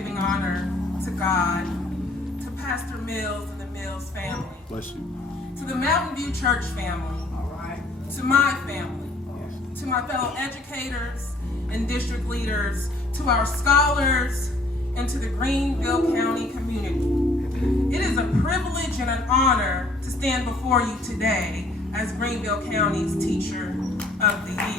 giving honor to God, to Pastor Mills and the Mills family. Bless you. To the Mountain View Church family. To my family. To my fellow educators and district leaders. To our scholars and to the Greenville County community. It is a privilege and an honor to stand before you today as Greenville County's Teacher of the Year.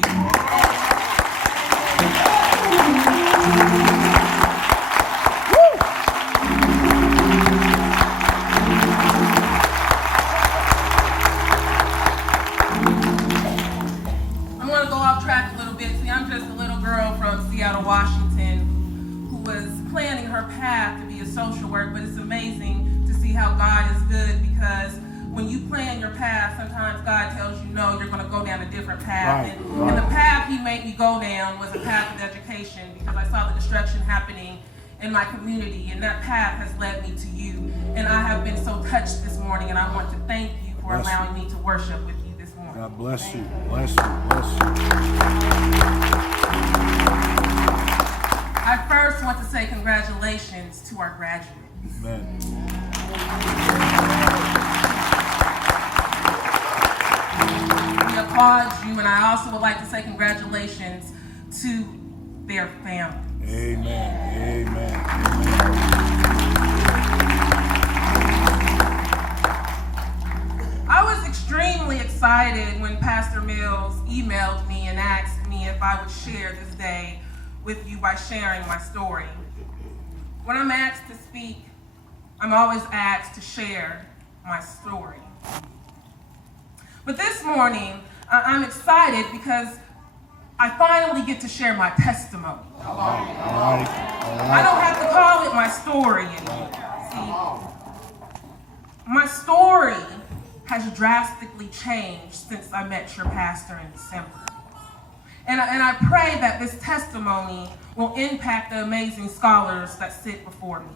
Washington, who was planning her path to be a social worker, but it's amazing to see how God is good, because when you plan your path, sometimes God tells you, no, you're going to go down a different path. Right. And the path he made me go down was a path of education, because I saw the destruction happening in my community, and that path has led me to you. And I have been so touched this morning, and I want to thank you for allowing me to worship with you this morning. God bless you. Bless you. Bless you. I first want to say congratulations to our graduates. Amen. We applaud you, and I also would like to say congratulations to their families. Amen. Amen. I was extremely excited when Pastor Mills emailed me and asked me if I would share this day with you by sharing my story. When I'm asked to speak, I'm always asked to share my story. But this morning, I'm excited because I finally get to share my testimony. All right. I don't have to call it my story anymore. See, my story has drastically changed since I met your pastor in December. And I pray that this testimony will impact the amazing scholars that sit before me.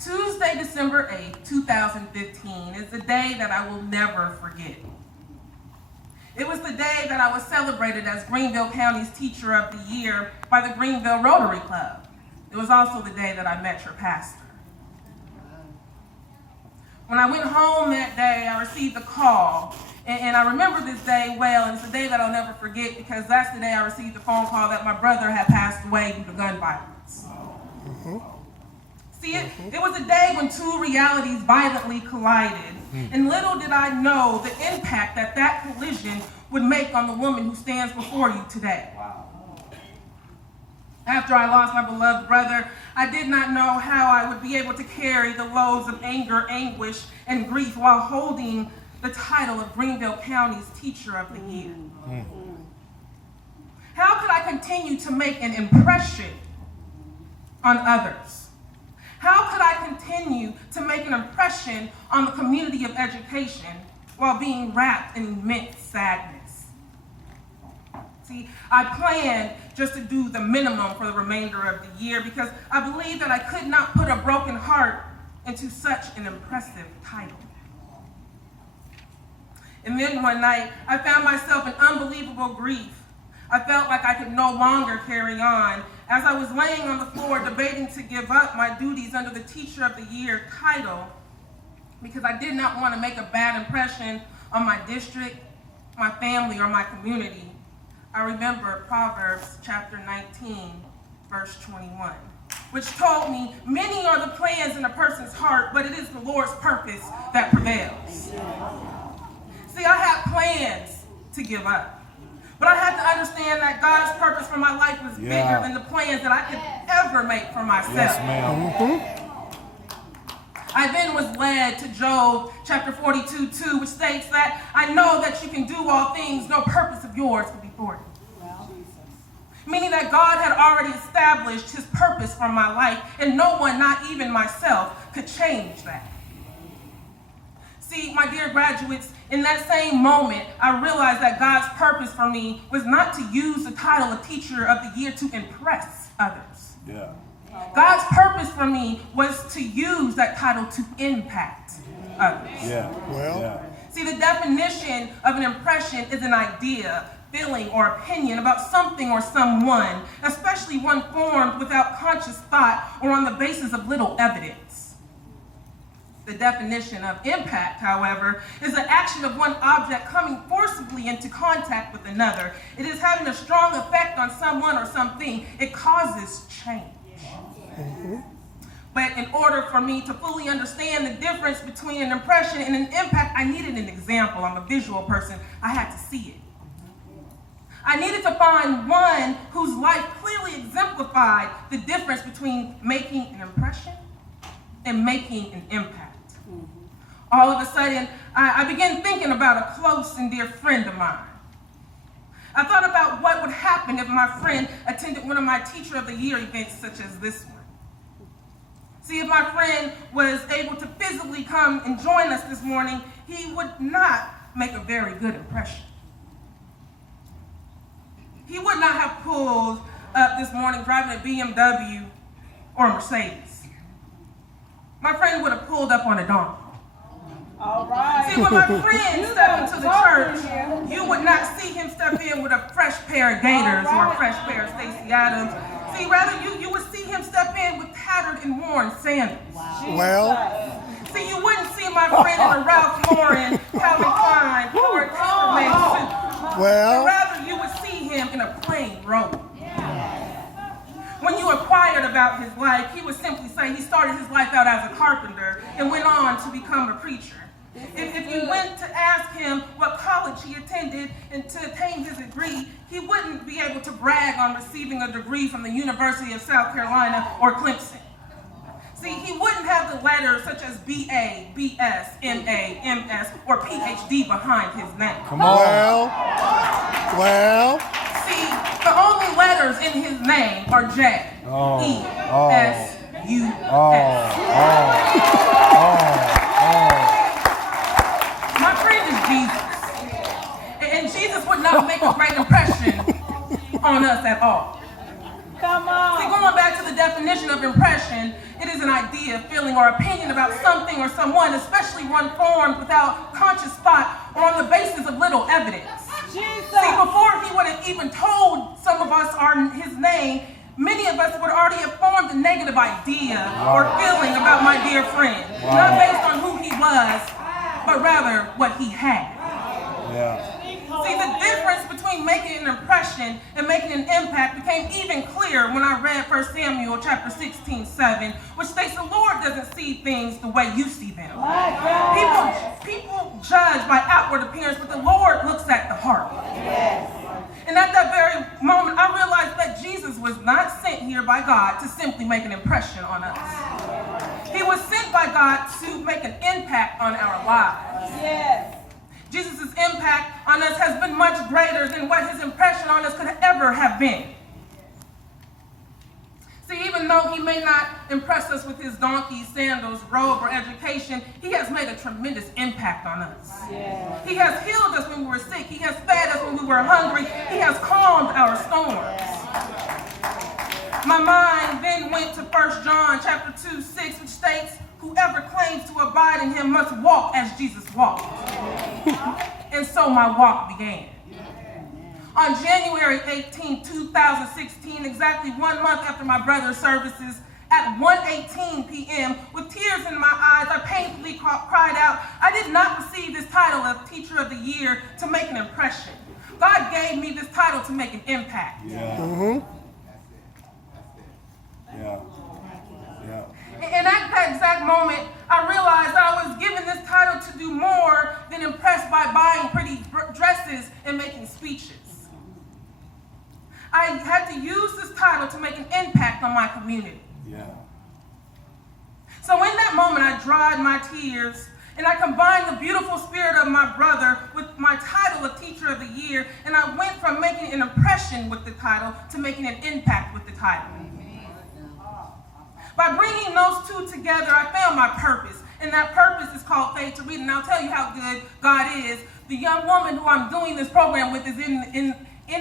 Tuesday, December 8th, 2015 is a day that I will never forget. It was the day that I was celebrated as Greenville County's Teacher of the Year by the Greenville Rotary Club. It was also the day that I met your pastor. When I went home that day, I received a call, and I remember this day well, and it's a day that I'll never forget, because that's the day I received a phone call that my brother had passed away due to gun violence. See, it was a day when two realities violently collided, and little did I know the impact that that collision would make on the woman who stands before you today. After I lost my beloved brother, I did not know how I would be able to carry the loads of anger, anguish, and grief while holding the title of Greenville County's Teacher of the Year. How could I continue to make an impression on others? How could I continue to make an impression on the community of education while being wrapped in immense sadness? See, I planned just to do the minimum for the remainder of the year, because I believed that I could not put a broken heart into such an impressive title. And then one night, I found myself in unbelievable grief. I felt like I could no longer carry on, as I was laying on the floor debating to give up my duties under the Teacher of the Year title, because I did not want to make a bad impression on my district, my family, or my community. I remember Proverbs chapter 19, verse 21, which told me, many are the plans in a person's heart, but it is the Lord's purpose that prevails. See, I had plans to give up, but I had to understand that God's purpose for my life was bigger than the plans that I could ever make for myself. Yes, ma'am. I then was led to Job chapter 42:2, which states that I know that you can do all things, no purpose of yours could be thwarted. Meaning that God had already established his purpose for my life, and no one, not even myself, could change that. See, my dear graduates, in that same moment, I realized that God's purpose for me was not to use the title of Teacher of the Year to impress others. Yeah. God's purpose for me was to use that title to impact others. Yeah. Well. See, the definition of an impression is an idea, feeling or opinion about something or someone, especially one formed without conscious thought or on the basis of little evidence. The definition of impact, however, is the action of one object coming forcibly into contact with another. It is having a strong effect on someone or something. It causes change. But in order for me to fully understand the difference between an impression and an impact, I needed an example. I'm a visual person. I had to see it. I needed to find one whose life clearly exemplified the difference between making an impression and making an impact. All of a sudden, I began thinking about a close and dear friend of mine. I thought about what would happen if my friend attended one of my Teacher of the Year events such as this one. See, if my friend was able to physically come and join us this morning, he would not make a very good impression. He would not have pulled up this morning driving a BMW or a Mercedes. My friend would have pulled up on a donkey. All right. See, when my friend stepped into the church, you would not see him step in with a fresh pair of Gators or a fresh pair of Stacey Adams. See, rather you would see him step in with tattered and worn sandals. Well, See, you wouldn't see my friend in a Ralph Lauren, Calvin Klein, or a tailor-made suit. well, Rather, you would see him in a plain robe. When you inquired about his life, he would simply say he started his life out as a carpenter and went on to become a preacher. If you went to ask him what college he attended and to attain his degree, he wouldn't be able to brag on receiving a degree from the University of South Carolina or Clemson. See, he wouldn't have the letters such as BA, BS, MA, MS, or PhD behind his name. come on. Well, See, the only letters in his name are J, E, S, U, S. My friend is Jesus. And Jesus would not make a great impression on us at all. Come on. See, going back to the definition of impression, it is an idea, feeling, or opinion about something or someone, especially one formed without conscious thought or on the basis of little evidence. Jesus. See, before he would have even told some of us his name, many of us would already have formed a negative idea or feeling about my dear friend. Not based on who he was, but rather what he had. yeah. See, the difference between making an impression and making an impact became even clearer when I read 1 Samuel chapter 16:7, which states the Lord doesn't see things the way you see them. People judge by outward appearance, but the Lord looks at the heart. And at that very moment, I realized that Jesus was not sent here by God to simply make an impression on us. He was sent by God to make an impact on our lives. Yes. Jesus' impact on us has been much greater than what his impression on us could ever have been. See, even though he may not impress us with his donkey, sandals, robe, or education, he has made a tremendous impact on us. Yes. He has healed us when we were sick. He has fed us when we were hungry. He has calmed our storms. My mind then went to 1 John chapter 2:6, which states, whoever claims to abide in him must walk as Jesus walked. And so my walk began. On January 18, 2016, exactly 1 month after my brother's services, at 1:18 p.m., with tears in my eyes, I painfully cried out, I did not receive this title of Teacher of the Year to make an impression. God gave me this title to make an impact. Yeah. And at that exact moment, I realized I was given this title to do more than impress by buying pretty dresses and making speeches. I had to use this title to make an impact on my community. Yeah. So in that moment, I dried my tears and I combined the beautiful spirit of my brother with my title of Teacher of the Year, and I went from making an impression with the title to making an impact with the title. By bringing those two together, I found my purpose, and that purpose is called Faith to Read, and I'll tell you how good God is. The young woman who I'm doing this program with is in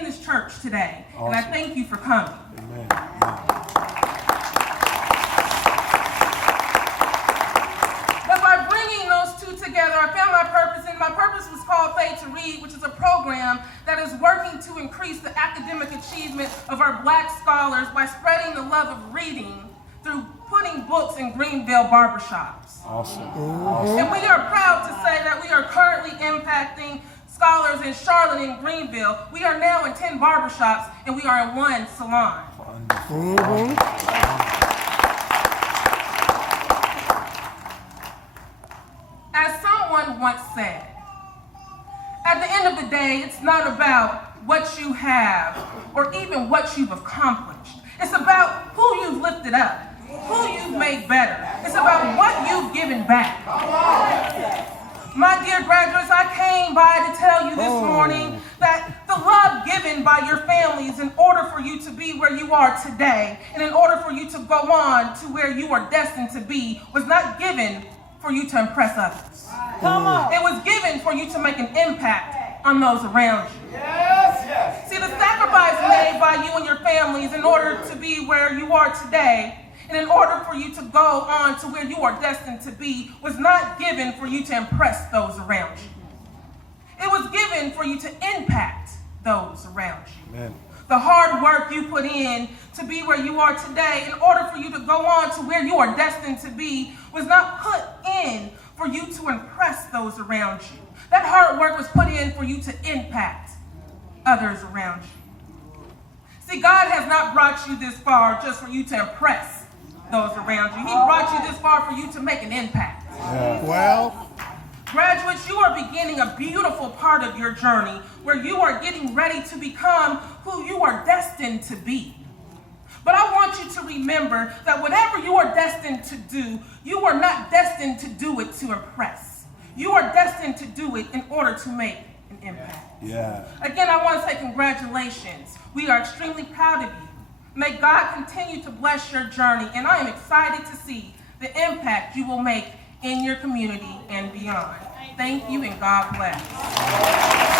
this church today, Awesome. And I thank you for coming. Amen. But by bringing those two together, I found my purpose, and my purpose was called called Faith to Read, which is a program that is working to increase the academic achievement of our Black scholars by spreading the love of reading through putting books in Greenville barbershops. Awesome. And we are proud to say that we are currently impacting scholars in Charlotte and Greenville. We are now in 10 barbershops, and we are in 1 salon. As someone once said, at the end of the day, it's not about what you have or even what you've accomplished. It's about who you've lifted up, who you've made better. It's about what you've given back. My dear graduates, I came by to tell you this morning that the love given by your families in order for you to be where you are today and in order for you to go on to where you are destined to be was not given for you to impress others. Come on. It was given for you to make an impact on those around you. Yes. See, the sacrifice made by you and your families in order to be where you are today and in order for you to go on to where you are destined to be was not given for you to impress those around you. It was given for you to impact those around you. Amen. The hard work you put in to be where you are today in order for you to go on to where you are destined to be was not put in for you to impress those around you. That hard work was put in for you to impact others around you. See, God has not brought you this far just for you to impress those around you. He brought you this far for you to make an impact. Yeah. Well, Graduates, you are beginning a beautiful part of your journey where you are getting ready to become who you are destined to be. But I want you to remember that whatever you are destined to do, you are not destined to do it to impress. You are destined to do it in order to make an impact. yeah. Again, I want to say congratulations. We are extremely proud of you. May God continue to bless your journey, and I am excited to see the impact you will make in your community and beyond. Thank you, and God bless.